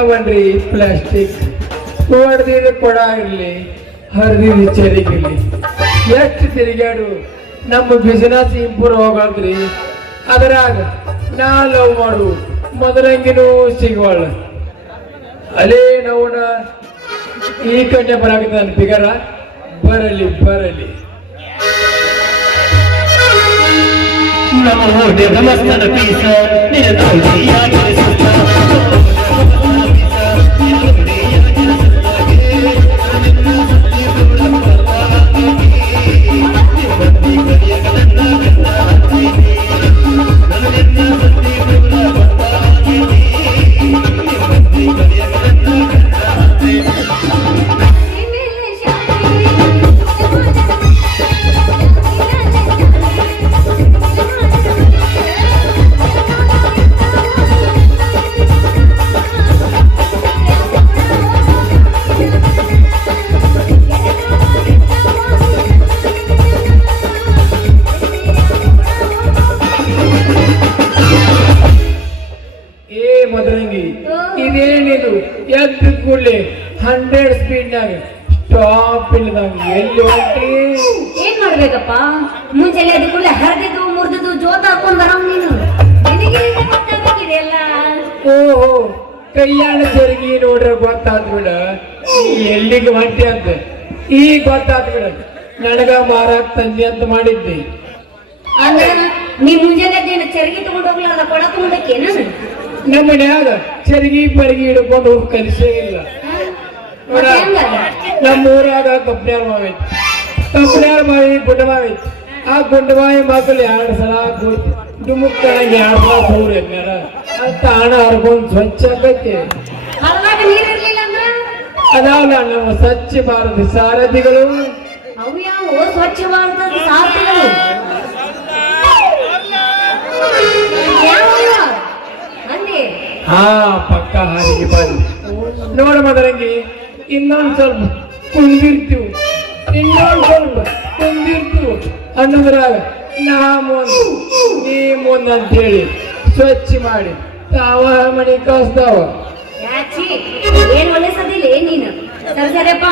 ತಗೊಂಡ್ರಿ ಪ್ಲಾಸ್ಟಿಕ್, ಹೊಡೆದಿದ ಕೊಡ ಇರಲಿ, ಹರಿದಿದ ಚರಿಗಿರ್ಲಿ, ಎಷ್ಟು ತಿರುಗಾಡು ನಮ್ಮ ಬಿಸಿನೆಸ್ ಇಂಪ್ರೂವ್ ಹೋಗಲ್ರಿ. ಅದ್ರಾಗ ನಾ ಲವ್ ಮಾಡು ಮೊದಲಂಗಿನೂ ಸಿಗುವಳ. ಅಲೇ ನೋಡ ಈ ಕನ್ಯೆ ಬರಾಕತ್ತಾನ ಬಿಗರ, ಬರಲಿ ಬರಲಿ. ನಮಸ್ಕಾರ ಪೀಸ ಇದೇನಿದು ಎದ್ದು ಕೂಡಲೇ 100 ಸ್ಪೀಡ್ನಾಗ ಸ್ಟಾಪ್ ಇಲ್ಲದಾಗ ಎಲ್ಲಿ ಹೊಂಟಿ? ಏನ್ ಮಾಡ್ಬೇಕಪ್ಪ? ಮುಂಚೆಲೆ ಅದು ಕೂಡಲೇ ಹರಿದಿದ್ದು ಮುರಿದಿದ್ದು ಜೋತ ಹಾಕೊಂಡ್ ಬರವ್ ನೀನು. ಎಲ್ಲ ಓಹೋ, ಕೈಯಾಣ ಚರಿಗೆ ನೋಡ್ರೆ ಗೊತ್ತಾದ್ ಬಿಡ ಎಲ್ಲಿಗೆ ಹೊಂಟಿ ಅಂತ. ಈಗ ಗೊತ್ತಾದ್ ಬಿಡ, ನನಗ ಮಾರಾಕ್ ತಂದಿ ಅಂತ ಮಾಡಿದ್ದೆ. ಅಂದ್ರ ನೀ ಮುಂಜಾನೆ ಚರಗಿ ತಗೊಂಡ್ ಹೋಗ್ಲಾರ್ದ ಕೊಡ ತಗೊಂಡಕ್ಕೇನ? ನಮ್ಮ ಮನ್ಯಾಗ ಚರಗಿ ಪರಗಿ ಹಿಡ್ಕೊಂಡು ಹೋಗಿ ಕಲಿಸೇ ಇಲ್ಲ. ನೋಡ, ನಮ್ಮ ಊರಾಗ ಕಬ್ಬಿನಾರ ಮಾವೈತಿ, ಕಬ್ಬಿನಾರ ಮಾವಿ ಗುಂಡ ಮಾವೈತಿ. ಆ ಗುಂಡಮಾಯಿ ಮಕ್ಕಳು 2 ಸಲ ಡುಮುಕ್ 2 ಸಲ ಸೌರ್ ಎಮ್ಯಾರ ಅಂತ ಹಣ ಹರ್ಕೊಂಡ್ ಸ್ವಚ್ಛ ಆಗೈತಿ. ಅದಾವಲ್ಲ ನಮ್ಮ ಸ್ವಚ್ಛ ಭಾರತ ಸಾರಥಿಗಳು. ಅವು ಯಾವ ಸ್ವಚ್ಛ ಭಾರತದ ಸಾರಥಿಗಳು? ಹಾ, ಪಕ್ಕ ಹಾರಿಗೆ ಬಂದು ನೋಡ ಮದರಂಗಿ, ಇನ್ನೊಂದ್ ಸ್ವಲ್ಪ ಕುಂದಿರ್ತೀವಿ, ಇನ್ನೊಂದ್ ಸ್ವಲ್ಪ ಕುಂದಿರ್ತೀವಿ ಅನ್ನೋದ್ರಾಗ ನಾ ಮುಂದ್ ನೀ ಮುಂದ್ ಅಂತ ಹೇಳಿ ಸ್ವಚ್ಛ ಮಾಡಿ ತಾವ ಮನೆ ಕಳಿಸ್ತಾವ. ಏನ್ ಒಳ್ಳೆಸದಿಲ್ಲ ನೀನು. ಸರಿ ಸರಿಯಪ್ಪ,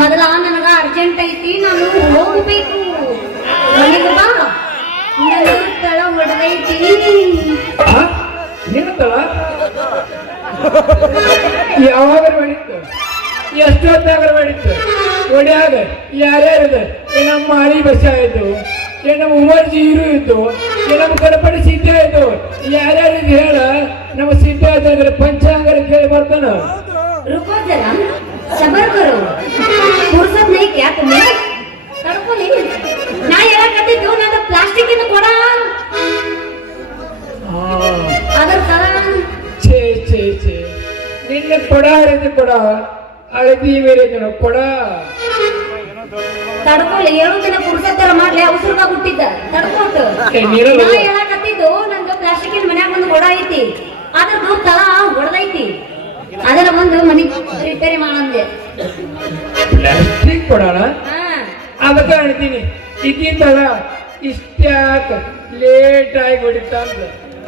ಮೊದಲ ನನಗ ಅರ್ಜೆಂಟ್ ಐತಿ, ನಾನು ಹೋಗ್ಬೇಕು. ಬಾ, ನನ್ನ ತಳ ಹೊಡೆದೈತಿ. ನಿಂತಳ ಯಾವಾಗ ಮಾಡಿತ್ತು, ಎಷ್ಟೊತ್ತಾಗ ಮಾಡಿತ್ತು, ಒಡ್ಯಾಗ ಯಾರ್ಯಾರಿದೆ? ನಮ್ಮ ಹಳಿ ಬಸ್ ಆಯ್ತು, ನಮ್ಮ ಉಮರ್ಜಿ ಇರು ಇತ್ತು, ನಮ್ಮ ಕಡಪಡಿ ಸಿದ್ಧ ಆಯ್ತು. ಯಾರ್ಯಾರಿದ್ ಹೇಳ, ನಮ್ಮ ಸಿದ್ಧ ಆಯ್ತು ಪಂಚಾಂಗರ ಕೇಳಿ ಬರ್ತಾನ. रुको जरा, सबर करो. फुर्सत नहीं क्या तुम्हें? तड़को नहीं ना यार कभी दो ना तो प्लास्टिक की तो कोड़ा. अगर करा छे छे छे ನಿನ್ನೆ ಕೊಡ ಹರಿದು ಕೊಡ ಹಳದಿ ಬೇರೆ ಕೊಡ ತಡ್ಕೊಳ್ಳಿ. 7 ದಿನ ಫುರ್ಸತ್ ತರ ಮಾಡ್ಲಿ, ಅವಸರದಾಗ ಹುಟ್ಟಿದ್ದ ತಡ್ಕೊಟ್ಟು. ನಾ ಹೇಳಕತ್ತಿದ್ದು ನಂದು ಪ್ಲಾಸ್ಟಿಕ್ ಮನ್ಯಾಗ ಒಂದು ಕೊಡ ಐತಿ, ಅದ್ರದ್ದು ತಳ ಹೊಡೆದೈತಿ, ಅದರ ಒಂದು ಮನಿ ರಿಪೇರಿ ಮಾಡಂದೆ. ಪ್ಲಾಸ್ಟಿಕ್ ಕೊಡೋಣ ಅದಕ್ಕೆ ಹೇಳ್ತೀನಿ. ಇದ್ದಿದ್ದಲ್ಲ ಇಷ್ಟ್ಯಾಕ ಲೇಟ್ ಆಗಿ ಹೊಡಿತ ಅಂತ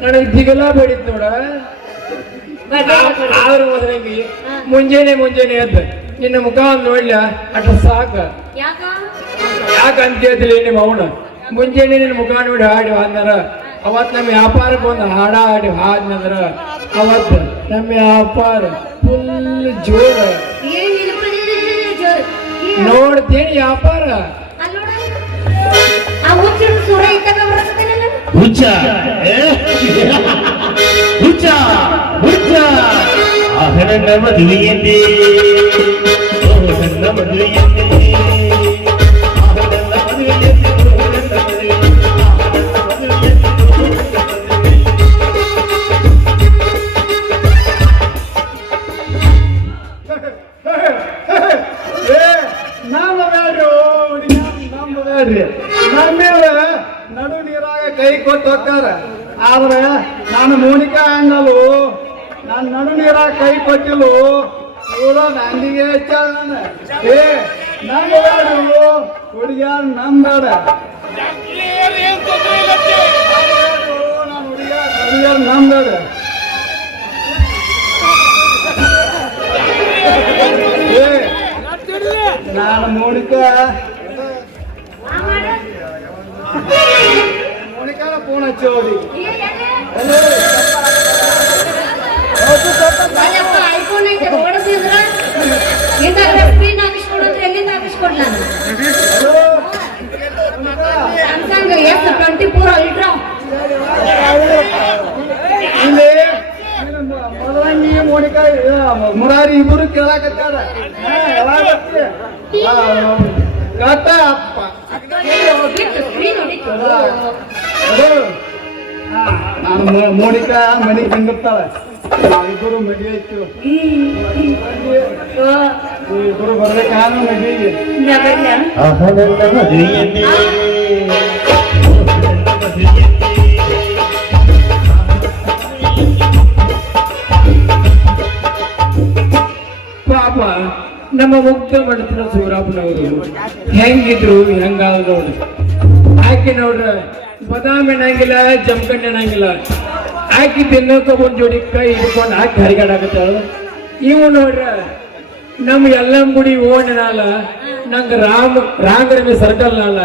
ನನಗೆ ದಿಗಲ ಬಡಿತ್ ನೋಡ. ಆದ್ರೂ ಮೊದಲಿಗೆ ಮುಂಜಾನೆ ಎದ್ದ ನಿನ್ನ ಮುಖ ನೋಡ್ಲ ಅಟ್ಟ ಸಾಕ. ಯಾಕಂತ ಹೇಳ್ತಿಲ್ಲ ನಿಮ್ಮ ಅವನ ಮುಂಜಾನೆ ನಿನ್ನ ಮುಖ ನೋಡಿ ಹಾಡಿ ಹಾಡ್ನಾರ. ಅವತ್ ನಮ್ಮ ವ್ಯಾಪಾರಕ್ಕೆ ಒಂದು ಹಾಡ ಹಾಡಿ ಹಾಡ್ನಂದ್ರ ಅವತ್ ನಮ್ಮ ವ್ಯಾಪಾರ ಫುಲ್ ಜೋರ ನೋಡ್ತೀನಿ. ವ್ಯಾಪಾರ ಹುಚ್ಚ ಹುಚ್ಚ ಹುಚ್ಚ ನನ್ನ ಮದುವೆಯಂತೆ, ನನ್ನ ಮದುವೆಯಂತೆ, ನನ್ನ ಮದುವೆಯಂತೆ, ನಮ್ಮೇಲೆ ನಡು ನೀರಾಗ ಕೈ ಕೊಟ್ಟು ಹೋಗ್ತಾರ. ಆದ್ರೆ ನಾನು ಮೋನಿಕಾ ಹಂಗಲು, ನಾನು ನಡು ನೀರಾಗ ಕೈ ಕೊಟ್ಟಿಲು ಕೂಡ ನಂದಿಗೆ ಹೆಚ್ಚಾಳ. ನಮ್ ಬೇಡ ಹುಡುಗ್ಯಾರ ನಮ್ ಬೇಡ, ಹುಡುಗ್ಯಾರ ನಮ್ ಬೇಡ. ನಾನು ಮೋನಿಕಾ ಮೋನಿಕಾನ ಫೋನ್ ಹಚ್ಚೋದಿ ಐಫೋನ್ ಐತೆ ಓಡಿಸಿದ್ರ ಸ್ಕ್ರೀನ್ ಹಾಕಿಸ್ಕೊಡಂದ್ರೆ ಎಲ್ಲಿಂದ ಹಾಕಿಸ್ಕೊಡ್ಲ ಸ್ಯಾಮ್ಸಂಗ್ S24 ಅಲ್ಟ್ರಾ ಮೊದಲಂಗಿ ಮೋನಿಕಾ ಮುರಾರಿ ಇಬ್ಬರು ಕೇಳಾಕತ್ತಾರ ಕಟ್ಟ ಅಪ್ಪ ಸ್ಕ್ರೀನ್ ಹೊಡಿತು ನಾನು ಮೋನಿಕಾ ಮನೆಗೆ ಬಂದಿರ್ತಾಳೆ ಇಬ್ಬರು ಮದುವೆ ಇತ್ತು ಇಬ್ಬರು ಬರ್ಬೇಕು ನಾನು ಮದುವೆಗೆ ಆಹಾ ನನ್ನ ಮದುವೆಯಂತೆ ಪಾಪ ನಮ್ಮ ಮುಕ್ತ ಮಡತಿನ ಸೂರಪ್ಪನವರು ಹೆಂಗಿದ್ರು ಹೆಂಗಾದ್ರು ನೋಡ್ರಿ ಆಕೆ ನೋಡ್ರ ಬದಾಮಿ ಅನ್ನಂಗಿಲ್ಲ ಜಮಖಂಡಿ ಅನ್ನಂಗಿಲ್ಲ ಆಕಿ ತಿನ್ನೋಕ ಒಂದ್ ಜೋಡಿ ಕೈ ಹಿಡ್ಕೊಂಡು ಹಾಕಿ ಹರಿಗಾಡಕತ್ತಾಳ ಇವು ನೋಡ್ರ ನಮ್ಮ ಯಲ್ಲಂಗುಡಿ ಓಣನಲ್ಲ ನಂಗ ರಾಮರಮಿ ಸರ್ಕಲ್ ಅಲ್ಲ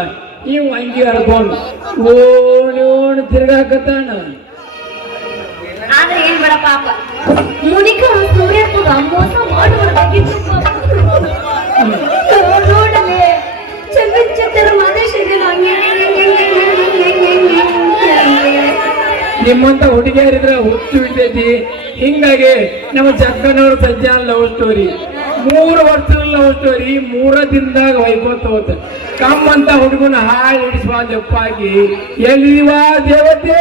ಇವು ಅಂಗಿ ಹರ್ಕೊಂಡು ಓಣ ತಿರ್ಗಾಕತ್ತಾನ ಆದ್ರೆ ಏನ್ ಬೇಡ ಪಾಪ ಮುನಿಕ ಸೂರ್ಯಪ್ಪಗ ಮೋಸ ಮಾಡಬಾರ್ದಾಗಿತ್ತು ನೋಡಲೆ ಚಂದ್ರ ಮಾದೇಶಿಗೆ ನಿಮ್ಮಂತ ಹುಡುಗಿಯರಿದ್ರ ಹುಚ್ಚು ಬಿಟ್ಟೈತಿ ಹಿಂಗಾಗಿ ನಮ್ಮ ಜಕ್ಕನವ್ರ ಸಜ್ಜಾನ ಲವ್ ಸ್ಟೋರಿ 3 ವರ್ಷದ ಲವ್ ಸ್ಟೋರಿ 3 ದಿನದಾಗ ವೈಕೋತ ಹೋತ ಕಮ್ಮಂತ ಹುಡುಗನ ಹಾಳು ಹಿಡಿಸುವಾದಪ್ಪಾಗಿ ಎಲ್ಲಿವಾ ದೇವತೆ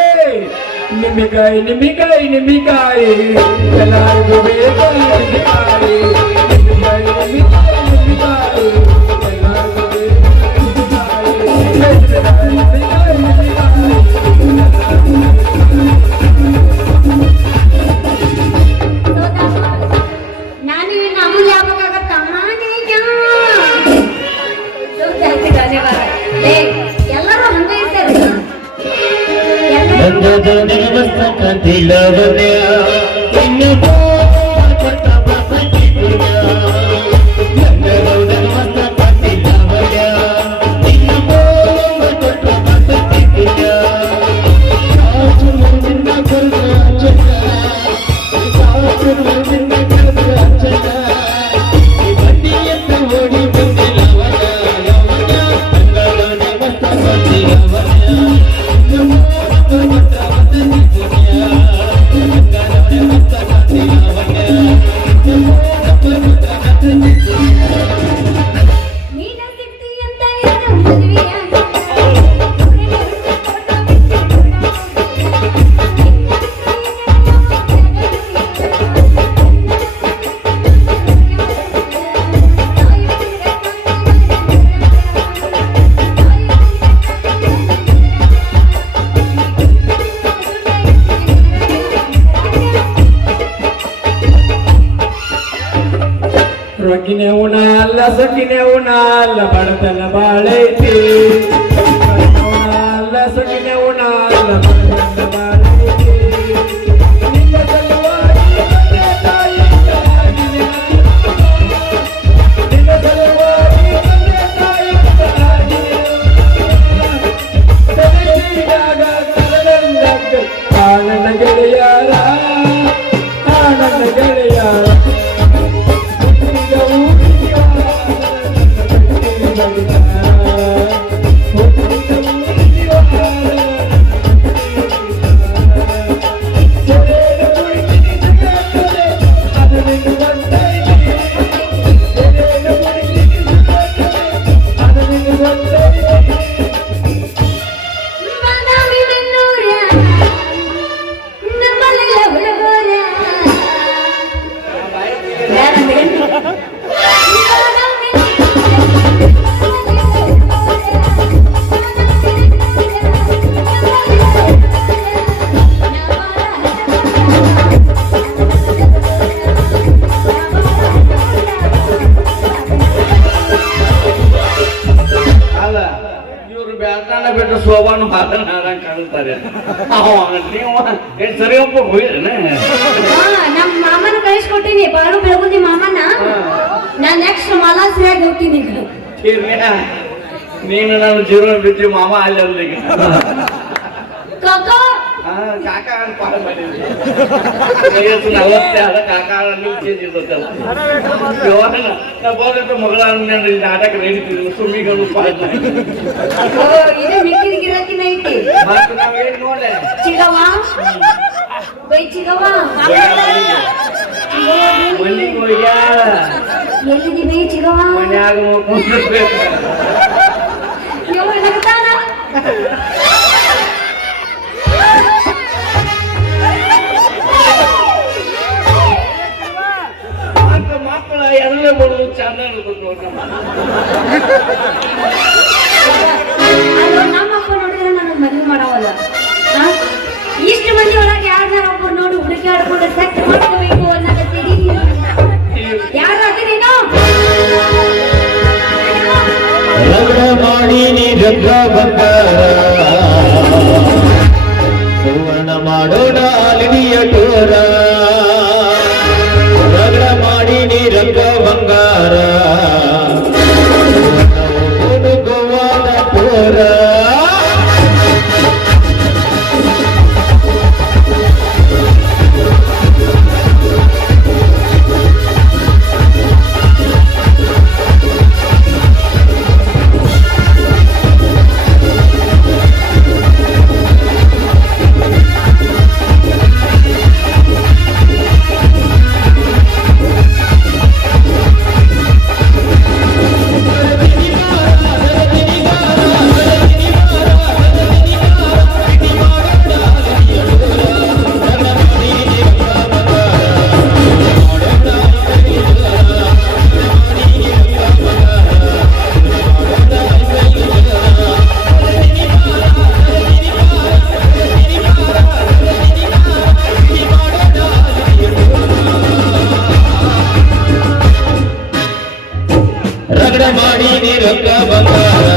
ನಿಮ್ಮಿಕಾಯಿ ನಿಮ್ಮಿಕಾಯಿ ನಿಮ್ಮಿಕಾಯಿ ಎಲ್ಲರಿಗೂ ಬೇಕು ನಿಮ್ಮಿಕಾಯಿ ನಿಮ್ಮಿಕಾಯಿ ನಿಮ್ಮಿಕಾಯಿ ನಿಮ್ಮಿಕಾಯಿ ಎಲ್ಲರಿಗೂ ಬೇಕು ನಿಮ್ಮಿಕಾಯಿ ನಾನು ಇನ್ನು ಅಮೂಲ್ಯ ಆಗ್ಬೇಕಾಗತ್ತ ಎಲ್ಲರೂ ಹಂಗ ಇರ್ತಾರೆ ನನ್ನ ಜೋಡಿ ಮಸ್ತಕ ತಿಲವನ್ಯ ನಿನ್ನ ಕೊಟ್ಟ ಬಸಕಿ ದುರ್ಗ ನನ್ನ ಜೋಡಿ ಮಸ್ತಕ ತಿಲವನ್ಯ ನಿನ್ನ ಕೊಟ್ಟ ಬಸಕಿ ದುರ್ಗ ಆಚು ನಿನ್ನ ಕೊರ್ಗ ಚಕ್ಕ ಆಚು ನಿನ್ನ ಕೊರ್ಗ ಚಕ್ಕ ಬಂದಿಯಂತ ಓಡಿ ಬಂದಿಲವನ ಲವನ ನನ್ನ ಜೋಡಿ ಮಸ್ತಕ ತಿಲವನ್ಯ ನೀನ ಸಿಕ್ತಿ ಅಂತ ಮದುವೆಯ ರೊಕ್ಕಿನ ಉಣ ಅಲ್ಲ ಸೊಕ್ಕಿನ ಉಣ ಅಲ್ಲ ಬಡತನ ಬಾಳೈತಿ ಅಲ್ಲ ಸೊಕ್ಕಿನ ಉಣ ಅಲ್ಲ ಬಡತನ ಬಾಳೈತಿ ನಿನ್ನ ಸಲುವಾಗಿ ತಂದೆ ತಾಯಿ ತಲಾಗಿನ. ನಿನ್ನ ಸಲುವಾಗಿ ತಂದೆ ತಾಯಿ ತಲಾಗಿನ. ತಲೆಗೀಡಾಗ ತಲೆದಂದಾಗ ನನ್ನ ಗೆಳೆಯಾರ ನನ್ನ ಗೆಳೆಯಾರ ಇವ್ರು ಬ್ಯಾಟಾನ ಬಿಟ್ಟು ಶೋಭಾನು ಹಾಡನ್ ಹಾಡಂಗ್ ಕಾಣ್ತಾರೆ ನೀವು ಏನ್ ಸರಿಯಪ್ಪ ಹೋಗಿರೇನೆ ನಮ್ಮ ಮಾಮನ ಕಳಿಸ್ಕೊಟ್ಟಿನಿ ಬಾಳು ಬೆಳಗುದಿ ಮಾಮನ ನಾನ್ ನೆಕ್ಸ್ಟ್ ಮಲಾಸಿಯಾಗಿ ಹೋಗ್ತೀನಿ ಈಗ ನೀನು ನಾನು ಜೀವನ ಬಿದ್ದು ಮಾಮ ಅಲ್ಲಿ ಅಲ್ಲಿಗೆ ಕಾಕಾ ಕಾಕ ಪಾಠ ಮಾಡಿದ್ವಿ ವಯಸ್ಸು 40 ಆದ ಕಾಕ ನೀವು ಚೇಂಜ್ ಇರ್ತಲ್ಲ ನಾ ಬೋದಂತ ಮಗಳ ನಾಟಕ ನಡೀತಿದ್ವಿ ಸುಮ್ಮಿಗಳು ಪಾಠ ಇದು ಮಿಕ್ಕಿದ ಗಿರಾಕಿನ ಐತಿ ಮತ್ತೆ ನಾವೇನ್ ನೋಡ್ಲೆ ಚಿಗವ್ವ ಬೈ ಚಿಗವ್ವ ಮನೆಗೆ ಹೋಗ್ಯಾಳ ಎಲ್ಲಿದಿ ಬೈ ಚಿಗವ್ವ ಮನ್ಯಾಗ ಹೋಗ್ಬೇಕು ನೀವು ನಗ್ತಾನ ಮಕ್ಕಳ ಎಲ್ಲ ಬರೋದು ಚಂದ ನಮ್ಮ ಅಪ್ಪ ನೋಡಿದ್ರೆ ನನಗೆ ಮದುವೆ ಮಾಡವಲ್ಲ ಇಷ್ಟು ಮಂದಿ ಒಳಗೆ ಯಾರನ್ನ ಒಬ್ಬರು ನೋಡಿ ಹುಡುಕಿ ಆಡ್ಕೊಂಡು ಸೆಟ್ ಮಾಡ್ಕೋಬೇಕು ಅನ್ನಕತ್ತೀರಿ ಯಾರಾಗಿ ನೀನು ರಗಡ ಮಾಡಿ ನೀ ರಗ್ಗ ಬಂಗಾರ ಸುವರ್ಣ ಮಾಡೋಣ ಅಲಿಯ ಟೋರ ರಗಡ ಮಾಡಿ ನೀ ರಗ್ಗ ಬಂಗಾರ ಗೋವಾದ ಟೋರ ರಗಡ ಮಾಡಿ ನೀ ರೊಕ್ಕ ಬಂಗಾರ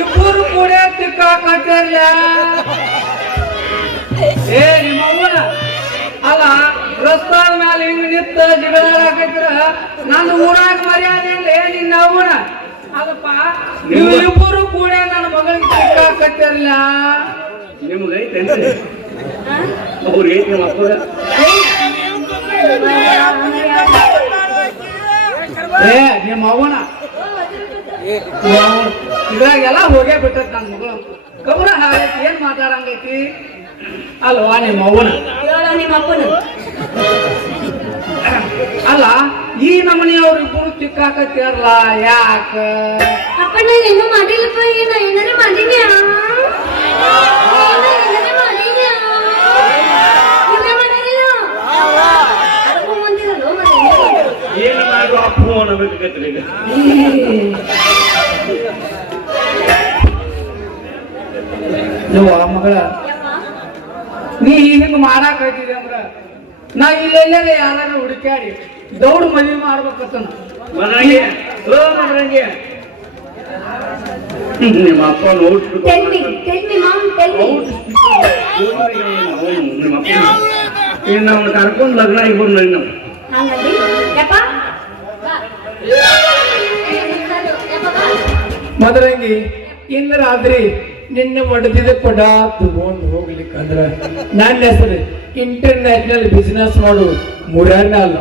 ಇಬ್ಬರು ಕೂಡ ತಿಕ್ಕಾಕಲ್ಲ ಏ ನಿಮ್ಮ ಅವ್ವನ ಅಲ್ಲ ರಸ್ತಾದ ಮೇಲೆ ಹಿಂಗ್ ನಿಂತ ಜಿಗಳಾಕತ್ತಿರ ನನ್ನ ಊರಾಗ ಮರ್ಯಾದೆ ಇಲ್ಲ ನಿನ್ನ ಅವ್ವನ ಅದಪ್ಪ ನೀವು ಇಬ್ಬರು ಕೂಡ ನನ್ನ ಮಗಳಿಗೆ ತಿಕ್ಕಾಕತ್ತಿರಲ್ಲ ನಿಮ್ಗೈತೇನ್ರಿ ಅವ್ರಿಗೆ ಐತಿ ನಿಮ್ಮ ಅಪ್ಪಗ ಏ ನಿಮ್ಮ ಅವ್ವನ ಇದ್ರಾಗೆಲ್ಲ ಹೋಗೇ ಬಿಟ್ಟತ್ ನನ್ನ ಮಗಳು ಗಮನ ಹಾಗೈತಿ ಏನ್ ಮಾತಾಡಂಗೈತಿ ಅಲ್ವಾ ನಿಮ್ಮ ಅವ್ವನ ನಿಮ್ಮ ಅಪ್ಪನ ಅಲ್ಲ ಈ ನಮ್ಮನೆಯವ್ರಿಬ್ಬರು ತಿಕ್ಕಾಕತ್ತಿರಲ್ಲ ಯಾಕ ಅಪ್ಪ ನಾನು ಏನೂ ಮಾಡಿಲ್ಲಪ್ಪ ಏನ ಏನಾರು ಮಾಡೀನಿ ಏನು ಮಾಡುವ ಅಪ್ಪು ಅನ್ನಬೇಕೈತ್ರಿ ಈಗ ನೀವು ಆ ಮಗಳ ನೀ ಹಿಂಗ ಮಾಡಾಕ್ ಹೇಳ್ತಿದ್ದೆ ಅಂದ್ರ ನಾ ಇಲ್ಲೆಲ್ಲ ಯಾರು ಹುಡುಕ್ಯಾಡಿ ದೌಡ್ ಮದ್ವಿ ಮಾಡ್ಬೇಕತ್ತ ಮನೆಗೆ ಮನೆಗೆ ನಿಮ್ಮ ಅಪ್ಪ ನೋಡ್ಬಿಟ್ಟು ನಿಮ್ಮ ಅಪ್ಪ ನಾವು ಕರ್ಕೊಂಡು ಲಗ್ನ ಇಬ್ಬರು ನೋಡಿ ನಾವು ಮದರಂಗಿ ಇಂದ್ರ ರಾತ್ರಿ ನಿನ್ನ ಮಡದಿದ ಕೊಡ ತಗೊಂಡು ಹೋಗ್ಲಿಕ್ಕಂದ್ರ ನನ್ನ ಹೆಸರು ಇಂಟರ್ನ್ಯಾಷನಲ್ ಬಿಸಿನೆಸ್ ಮಾಡು ಮುರಾರ್ನ ಅಲ್ಲ